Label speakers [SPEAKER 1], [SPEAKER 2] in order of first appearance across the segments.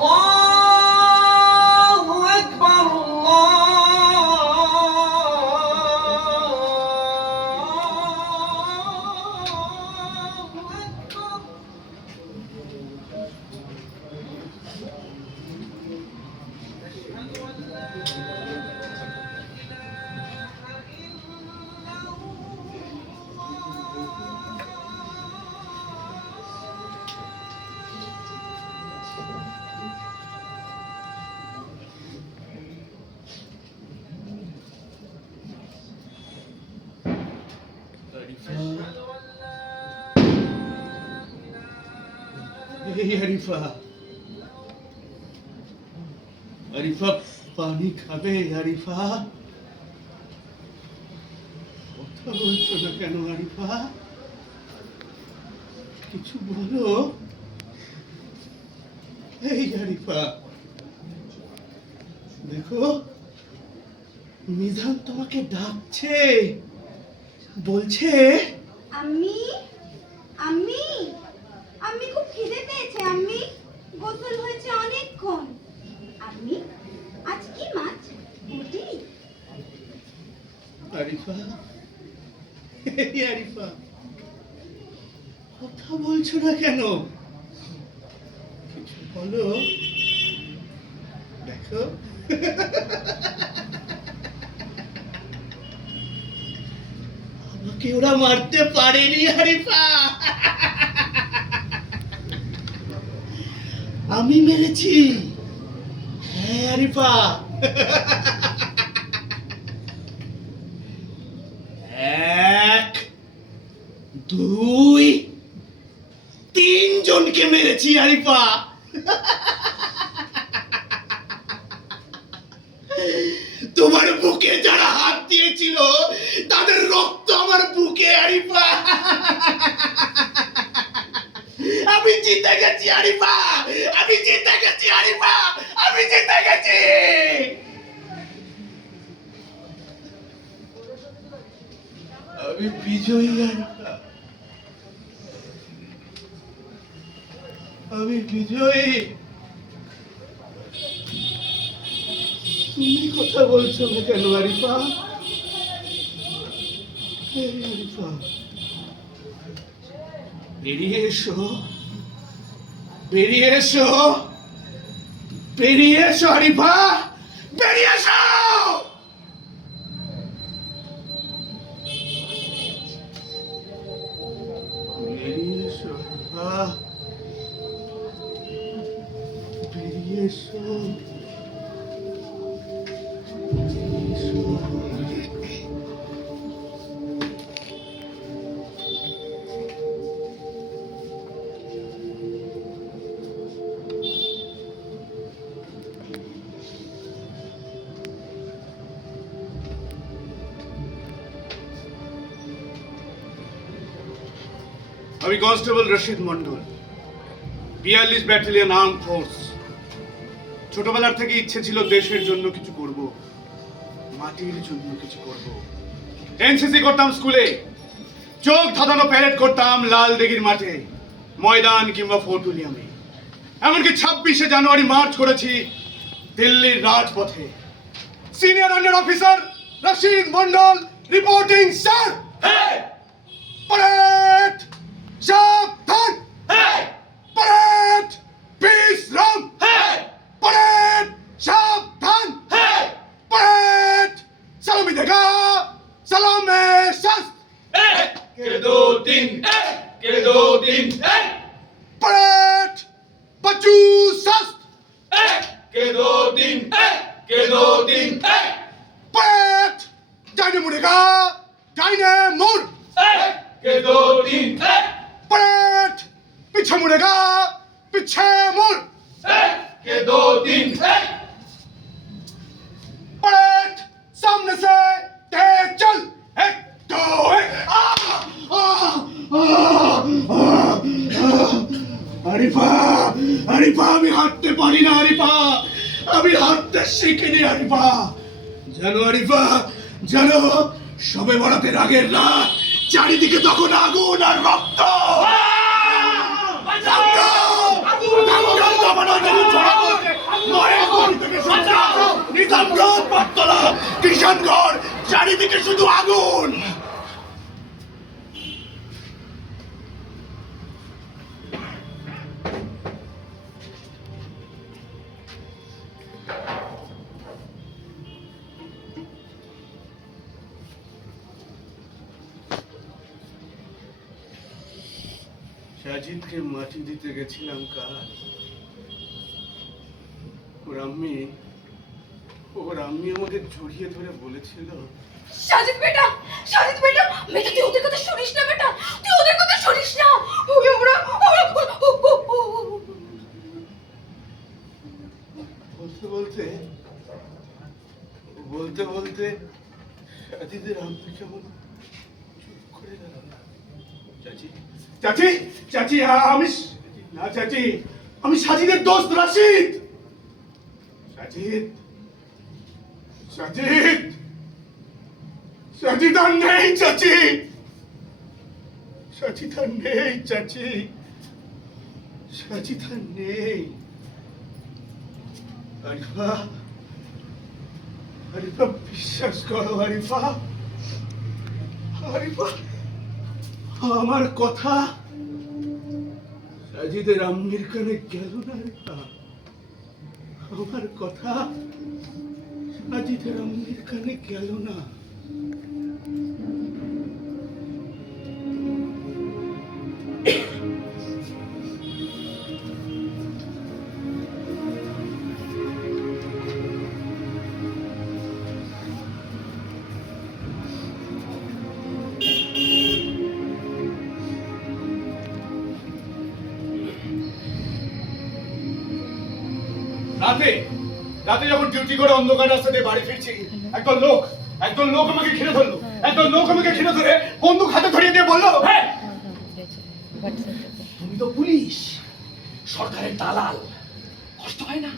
[SPEAKER 1] 哇 পানি খাবে কথা বলছো না কেন কিছু বলো। এই দেখো নিধান তোমাকে ডাকছে, বলছে
[SPEAKER 2] আম্মি আম্মি আম্মি খুব খিদে পেয়েছে আম্মি গোসল হয়েছে অনেকক্ষণ আম্মি আজ কি মাছ পুঁটি
[SPEAKER 1] কথা বলছো না কেন? কিছু বলো। দেখো। আমাকে ওরা মারতে পারেনি, আরিফা। আমি মেরেছি। হ্যাঁ আরিফা এক দুই, তিনজনকে মেরেছি, আরিফা। তোমার বুকে যারা হাত দিয়েছিল, তাদের রক্ত আমার বুকে, আরিফা। আমি জিতে গেছি, আরিফা। আমি জিতে গেছি, আরিফা। আমি জিতে গেছি। আমি বিজয়ী, আরিফা। আমি বিজয়ী। তুমি কথা বলছো না কেন আরিফা। বেরিয়ে এসো। বেরিয়ে এসো। বেরিয়ে এসো, আরিফা। বেরিয়ে এসো! আমি কনস্টেবল রশিদ মন্ডল বিয়াল্লিশ ব্যাটালিয়ন আর্ম ফোর্স। ছোটবেলার থেকে ইচ্ছে ছিল দেশের জন্য কিছু করব মাটির জন্য কিছু করব। এনসিসি করতাম স্কুলে চোখ ধাঁধানো প্যারেড করতাম লাল দিঘির মাঠে ময়দান কিংবা ফোর্ট উইলিয়ামে এমনকি ছাব্বিশে জানুয়ারি মার্চ করেছি দিল্লির রাজপথে। Senior under officer Rashid Mondal reporting sir parade সাবধান পরেড বিশ্রাম পরেড সাবধান পরেড সালামি দেখা সালামে শ্বাস
[SPEAKER 3] এক কে দো তিন এক কে দো তিন এক
[SPEAKER 1] পরেড বচু শ্বাস
[SPEAKER 3] এক কে দো তিন এক কে দো তিন এক
[SPEAKER 1] পরেড ডাইনে মুড়ে গা ডাইনে মুড়
[SPEAKER 3] এক কে দো তিন এক
[SPEAKER 1] পেট পিছে মুড়ে
[SPEAKER 3] গা
[SPEAKER 1] পিছে মুড়। কে দো তিন পেট সামনে সে তে চল। এক দো এক আরিফা আরিফা আমি হাঁটতে পারি না আরিফা আমি হাঁটতে শিখিনি আরিফা জানো আরিফা জানো সবে বড়াতে রাগের রাত চারিদিকে তখন আগুন আর রক্ত। কিষানগড়, চারিদিকে শুধু আগুন। সাজিদকে মাটি দিতে গেছিলাম কাল। ওর আম্মি ওর আম্মি আমাকে জড়িয়ে ধরে বলেছিল।
[SPEAKER 4] সাজিদ বেটা সাজিদ বেটা বেটা তুই ওদের কথা শুনিস না বেটা? তুই ওদের কথা শুনিস না? ওকে আমরা
[SPEAKER 1] বলতে বলতে বলতে বলতে সাজিদের আম্মি কেমন চুপ করে গেল চাচি চাচি! চাচি আ- আমি না চাচি, আমি সাজিদের দোস্ত রাশিদ। সাজিদ সাজিদ সাজিদ আর নেই চাচি। সাজিদ আর নেই চাচি। সাজিদ আর নেই। আরিফা আরিফা, বিশ্বাস করো আরিফা। আরিফা, আমার কথা সাজিদের আম্মির কানে গেল না আরিফা আমার কথা সাজিদের আম্মির কানে গেল না। ডিউটি করে অন্ধকার রাস্তা দিয়ে বাড়ি ফিরছি? একদল লোক একদম লোক আমাকে ঘিরে ধরলো। একদম লোক আমাকে ঘিরে ধরে বন্দুক হাতে ধরিয়ে দিয়ে বলল
[SPEAKER 3] হ্যাঁ তুমি তো পুলিশ, সরকারের দালাল। কষ্ট হয় না?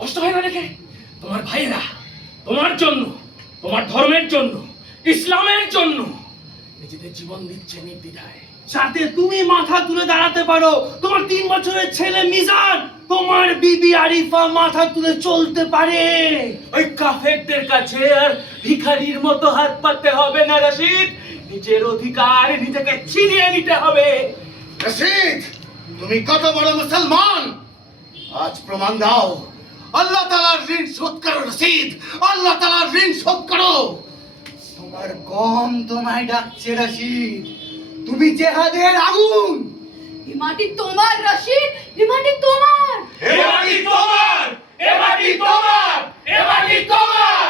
[SPEAKER 3] কষ্ট হয় না রেখে তোমার ভাইয়েরা, তোমার জন্য, তোমার ধর্মের জন্য, ইসলামের জন্য নিজেদের জীবন দিচ্ছে নির্দ্বিধায়।
[SPEAKER 5] যাতে তুমি মাথা তুলে দাঁড়াতে পারো। তোমার তিন বছরের ছেলে মিজান তোমার বিবি আরিফা মাথা তুলে চলতে পারে। ওই কাফেরদের কাছে আর ভিখারির মতো হাত পাততে হবে না রশিদ। নিজের অধিকার নিজেকে ছিনিয়ে নিতে হবে।
[SPEAKER 1] রশিদ তুমি কত বড় মুসলমান? আজ প্রমাণ দাও। আল্লাহ তালার ঋণ শোধ করো রশিদ। আল্লাহ তালার ঋণ শোধ করো।
[SPEAKER 5] তোমার কম তোমায় ডাকছে রশিদ। তুমি জেহাদের আগুন।
[SPEAKER 4] এ মাটি তোমার রশিদ। এ মাটি তোমার।
[SPEAKER 3] এ মাটি তোমার এ মাটি তোমার এ মাটি তোমার।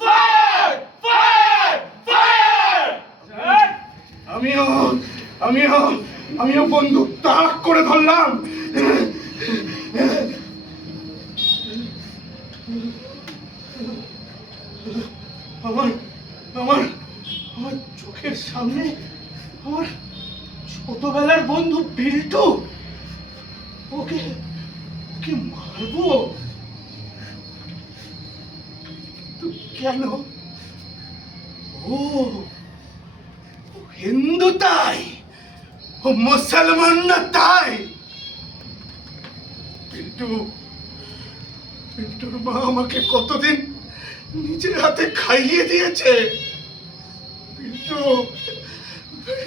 [SPEAKER 3] ফায়ার ফায়ার ফায়ার
[SPEAKER 1] আমিও আমিও আমিও বন্দুক তাক করে ধরলাম। আমার আমার আমার চোখের সামনে আমার ছোটবেলার বন্ধু বিল্টু ওকে ওকে মারবো? কেন? ও হিন্দু তাই, ও মুসলমান না তাই। পিন্টু পিন্টুর মা আমাকে কতদিন নিজের হাতে খাইয়ে দিয়েছে? পিন্টু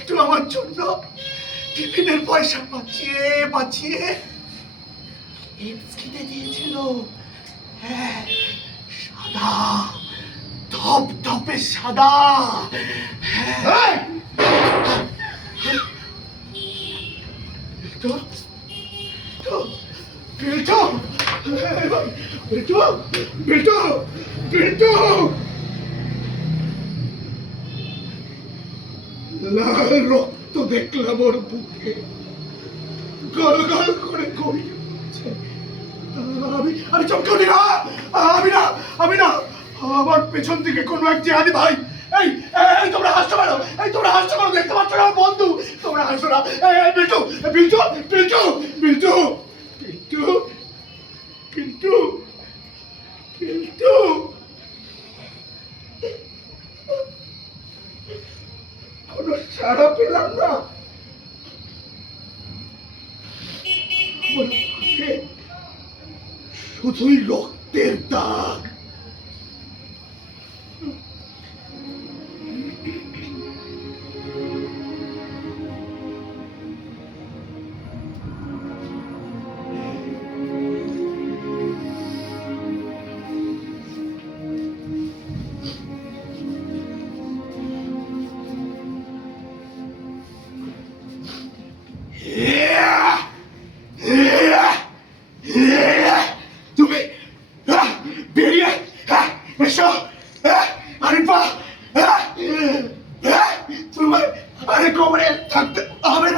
[SPEAKER 1] পিন্টু আমার জন্য। টিফিনের পয়সা বাঁচিয়ে বাঁচিয়ে। চিপস কিনে দিয়েছিল হ্যাঁ সাদা ধপ ধপে সাদা হ্যাঁ। বিল্টু বিল্টু বিল্টু বিল্টু লাল রক্ত দেখলাম ওর বুকে। গল গল করে গড়িয়ে। আমি আমি চমকে উঠি না! আমি না আমি না! আমার পেছন থেকে কোনো এক জেহাদি ভাই, এই এই তোমরা হাসতে পারো এই তোমরা হাসতে পারো দেখতে পাচ্ছ না, বন্ধু! তোমরা হাসো না। এই এই বিল্টু বিল্টু বিল্টু বিল্টু বিল্টু বিল্টু বিল্টু কোনো সারা পেলাম না আমার বুকে শুধুই রক্তের দাগ।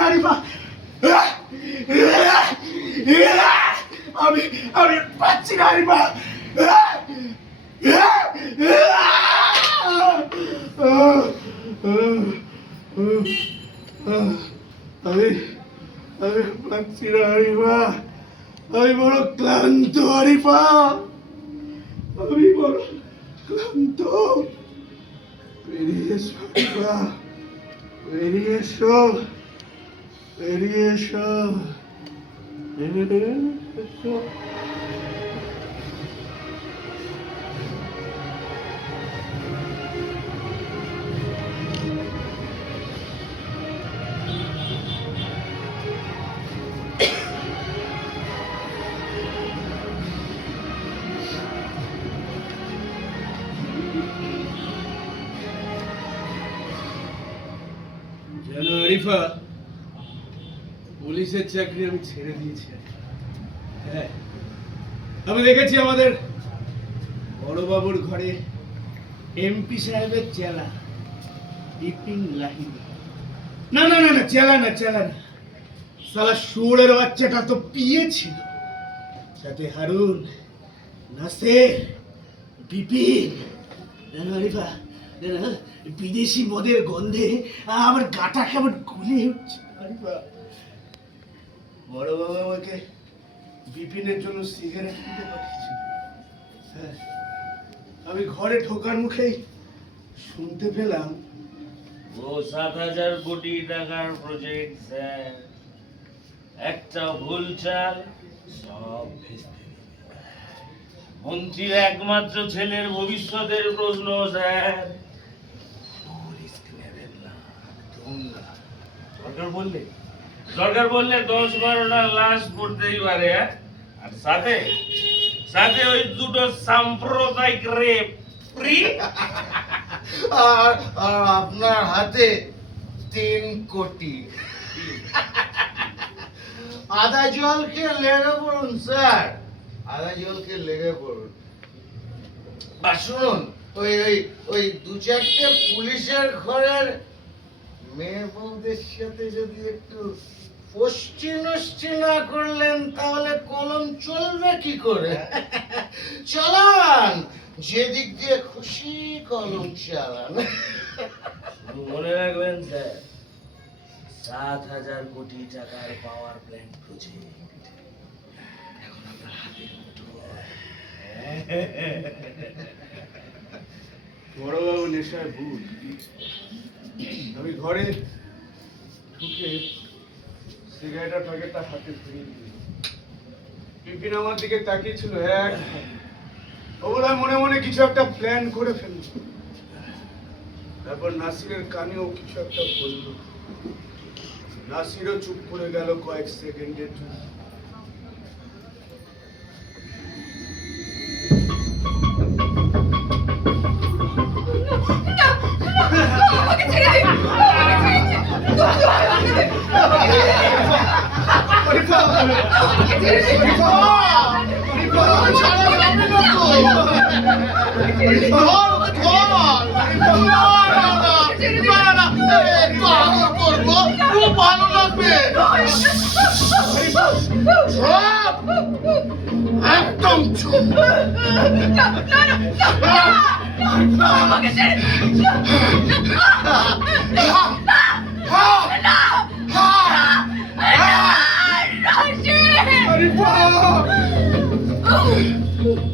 [SPEAKER 1] আরিফা আহ, আহ, আহ, আমি আমি পাচ্ছি না আহ, আমি আমি পাচ্ছি না আরিফা আমি বড় ক্লান্ত আরিফা আমি বড় ক্লান্ত। বেরিয়ে এসো আরিফা বেরিয়ে বেরিয়ে এসো বেরিয়ে এসো জানো আরিফা পুলিশের চাকরি আমি ছেড়ে দিয়েছি হ্যাঁ। আমি দেখেছি আমাদের বড়বাবুর ঘরে এমপি সাহেবের চেলা বিপিন লাহিড়ী না না না না, চেলা না চেলা না। সালা শুয়োরের বাচ্চাটা তো পিয়ে ছিল। সাথে হারুন, নাসের, বিপিন জানো বিদেশি মদের গন্ধে আমার গাটা কেমন গুলে উঠছে বড় বাবা আমাকে বিপিনের জন্য সিগারেট কিনতে পাঠিয়েছিল। হ্যাঁ আমি ঘরে ঢোকার মুখেই শুনতে পেলাম।
[SPEAKER 6] ও সাত হাজার কোটি টাকার প্রজেক্ট স্যার। একটা ভুল চাল সব ভেস্তে। মন্ত্রীর একমাত্র ছেলের ভবিষ্যতের প্রশ্ন স্যার। রিস্ক নেবেন না দরকার বললে দরকার বললে দশ বারোটা লাশ পড়তেই পারে হ্যাঁ? আর সাথে সাথে ওই দুটো সাম্প্রদায়িক রেপ
[SPEAKER 7] আর আপনার হাতে তিন কোটি। জলকে লেগে পড়ুন, স্যার। আদা জলকে লেগে পড়ুন। আর শুনুন, ওই ওই ওই দু চারটে পুলিশের ঘরের মেয়ে বউদের সাথে যদি একটু পষ্টি না করলেন তাহলে কলম চলবে কি করে? চালান! যেদিক দিয়ে খুশি কলম চালান।
[SPEAKER 6] মনে রাখবেন স্যার সাত হাজার কোটি টাকার পাওয়ার প্ল্যান্ট প্রজেক্ট এখন আপনার হাতের মুঠোয়।
[SPEAKER 1] বড়বাবু নেশায় ভুল। আমি ঘরে ঢুকে সিগারেটের প্যাকেটটা হাতে ধরিয়ে দিয়েছে। বিপিন আমার দিকে তাকিয়েছিল এক হ্যাঁ বোধ মনে মনে কিছু একটা প্ল্যান করে ফেলল। তারপর নাসিরের কানেও কিছু একটা বলল। নাসিরও চুপ করে গেল কয়েক সেকেন্ডের জন্য। আরিফা!
[SPEAKER 4] আমাকে ছেড়ে দিন
[SPEAKER 1] আরিফা! আরিফা! ছাড়ো না!
[SPEAKER 7] না, না, না, না,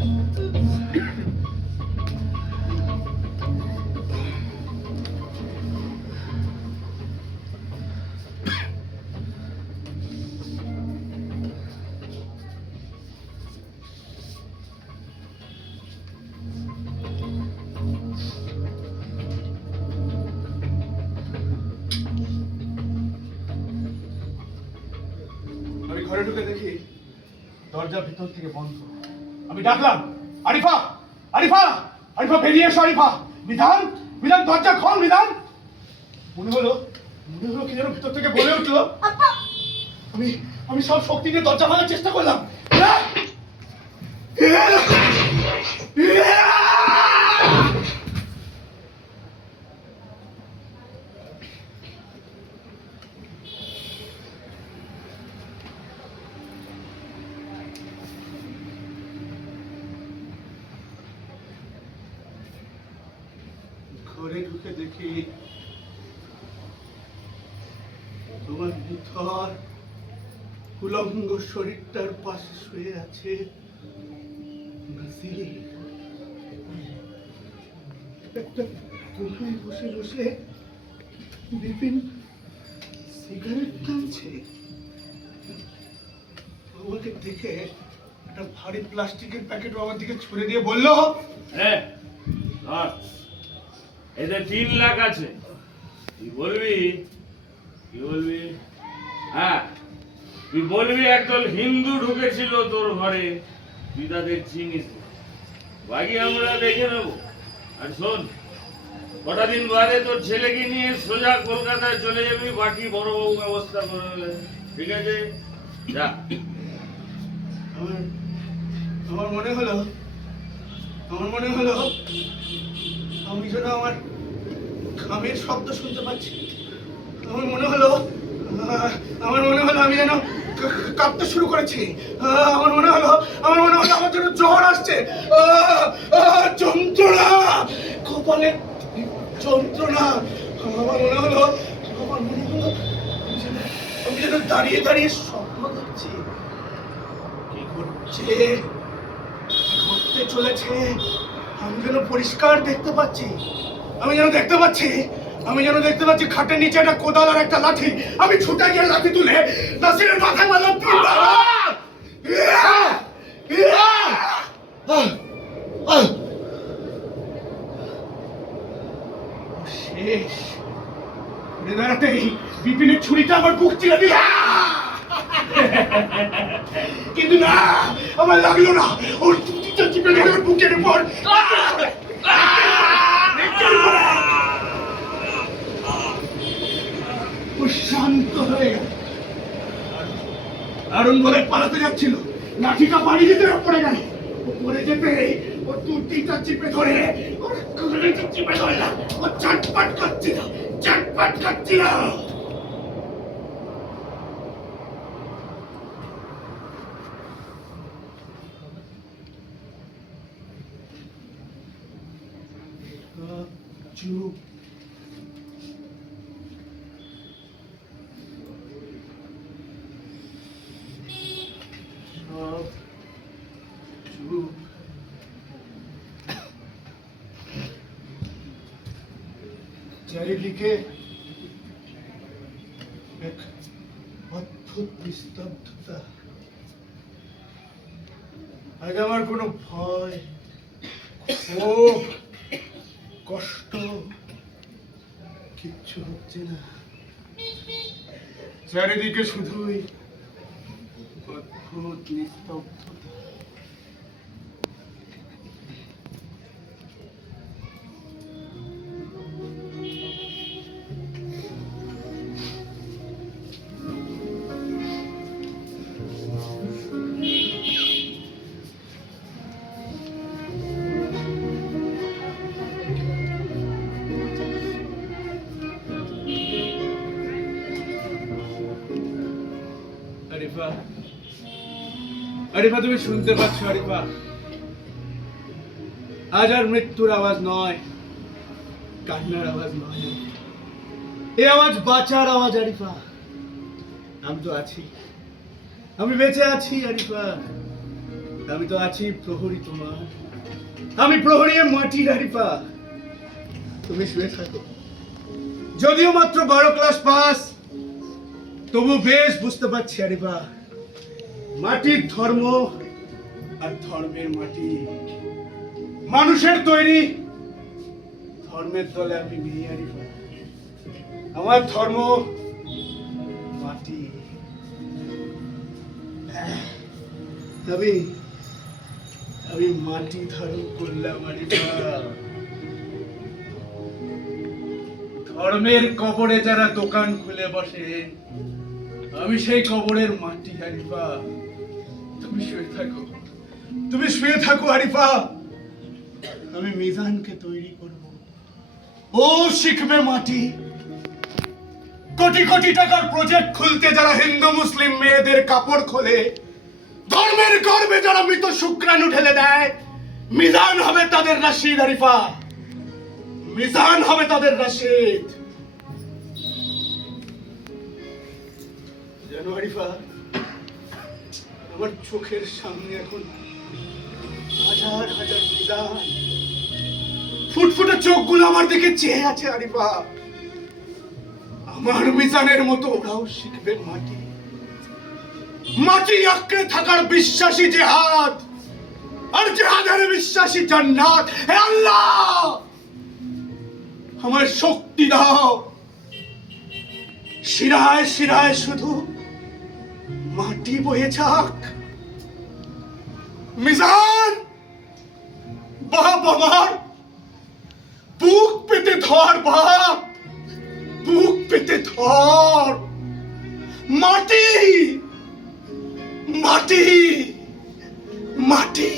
[SPEAKER 1] ঘরে ঢুকে দেখি দরজা ভিতর থেকে বন্ধ। আমি ডাকলাম আরিফা আরিফা আরিফা বেরিয়ে এসো আরিফা। বিধান বিধান দরজা খোল বিধান মনে হলো মনে হলো কি যেন ভিতর থেকে বলে উঠল। আমি আমি সব শক্তি নিয়ে দরজা ভাঙার চেষ্টা করলাম ঘরে তোমার উলঙ্গ শরীরটার পাশে শুয়ে আছে একটা বসে বসে বিপিন সিগারেট টানছে। আমাকে দেখে একটা ভারী প্লাস্টিকের প্যাকেট আমার দিকে ছুড়ে দিয়ে বলল
[SPEAKER 6] হ্যাঁ। এতে তিন লাখ আছে। কি বলবি? কি বলবি? হ্যাঁ তুই বলবি? একদল হিন্দু ঢুকেছিল তোর ঘরে। তুই তাদের চিনিস বাকি আমরা দেখে নেব। আর শোন, কটা দিন বাদে তোর ছেলেকে নিয়ে সোজা কলকাতায় চলে যাবি, বাকি বড়বাবু ব্যবস্থা করে। ঠিক আছে? যা।
[SPEAKER 1] আমার মনে হলো আমার মনে হলো আমি যেন আমার ঘামের শব্দ শুনতে পাচ্ছি। আমার মনে হলো আমার মনে হলো আমি যেন কাঁপতে শুরু করেছি। আমার মনে হলো, আমার মনে হলো আমার যেন জ্বর আসছে। যন্ত্রণা, কপালে যন্ত্রণা। আমার মনে হলো, আমার মনে হলো আমি যেন- দাঁড়িয়ে দাঁড়িয়ে স্বপ্ন দেখছি। কি ঘটছে? ঘটতে চলেছে? আমি যেন পরিষ্কার দেখতে পাচ্ছি। আমি যেন দেখতে পাচ্ছি, আমি যেন দেখতে পাচ্ছি খাটের নিচে একটা কোদাল আর একটা লাঠি। আমি ছুটে গিয়ে লাঠি তুলে নাসিরের মাথায় মারলাম! শেষ। দাঁড়াতেই বিপিনের ছুরিটা আমার বুক চিরে দিল। কিন্তু না, আমার লাগল না। ওর বুকের উপর শান্ত হয়ে গেল। আরুণ বলে পালাতে যাচ্ছিল। লাঠিটা বাড়ি যেতে পড়ে গেল। পড়ে যেতে ও তুটিটা চিপে ধরে। ওর চিপে ধরলাম। ও চটপট করছিল চটপট করছিল চুপ চারিদিকে এক অদ্ভুত নিস্তব্ধতা আজ আমার কোনো ভয় ক্ষোভ হচ্ছে না চারিদিকে শুধুই অদ্ভুত নিস্তব্ধতা আরিফা তুমি শুনতে পাচ্ছ আরিফা আজ আর মৃত্যুর আওয়াজ নয়, কান্নার আওয়াজ নয়। এ আওয়াজ বাঁচার আওয়াজ আরিফা আমি তো আছি। আমি বেঁচে আছি আরিফা আমি তো আছি প্রহরী তোমার। আমি প্রহরী এ মাটির আরিফা তুমি শুয়ে থাকো। যদিও মাত্র বারো ক্লাস পাস তবু বেশ বুঝতে পারছি আরিফা মাটির ধর্ম আর ধর্মের মাটি। মানুষের তৈরি। ধর্মের দলে আমি আরিফা আমার ধর্ম মাটি। আমি আমি মাটি ধারণ করলাম আরিফা ধর্মের কবরে যারা দোকান খুলে বসে, আমি সেই কবরের মাটি আরিফা তুমি শুয়ে থাকো। তুমি শুয়ে থাকো, আরিফা। আমি মিজানকে তৈরি করব। ও শিখবে মাটি। কোটি কোটি টাকার প্রজেক্ট খুলতে যারা হিন্দু, মুসলিম মেয়েদের কাপড় খোলে, ধর্মের গর্বে যারা মৃত শুক্রাণু ঢেলে দেয়, মিজান হবে তাদের রাশিদ, আরিফা। মিজান হবে তাদের রাশেদ। জানো আরিফা আমার চোখের সামনে এখন হাজার হাজার মিজান ফুটফুটে চোখগুলো আমার দিকে চেয়ে আছে, আরিফা। আমার মিজানের মতো ওরাও শিখবে মাটি। মাটি আঁকড়ে থাকার বিশ্বাসী যে হাত আর জেহাদের বিশ্বাসী জান্নাত। হে আল্লাহ! আমার শক্তি দাও। শিরায় শিরায় শুধু মাটি বয়ে যাক। মিজান, বাপ আমার, বুক পেতে ধর বাপ, বুক পেতে ধর। মাটি মাটি মাটি।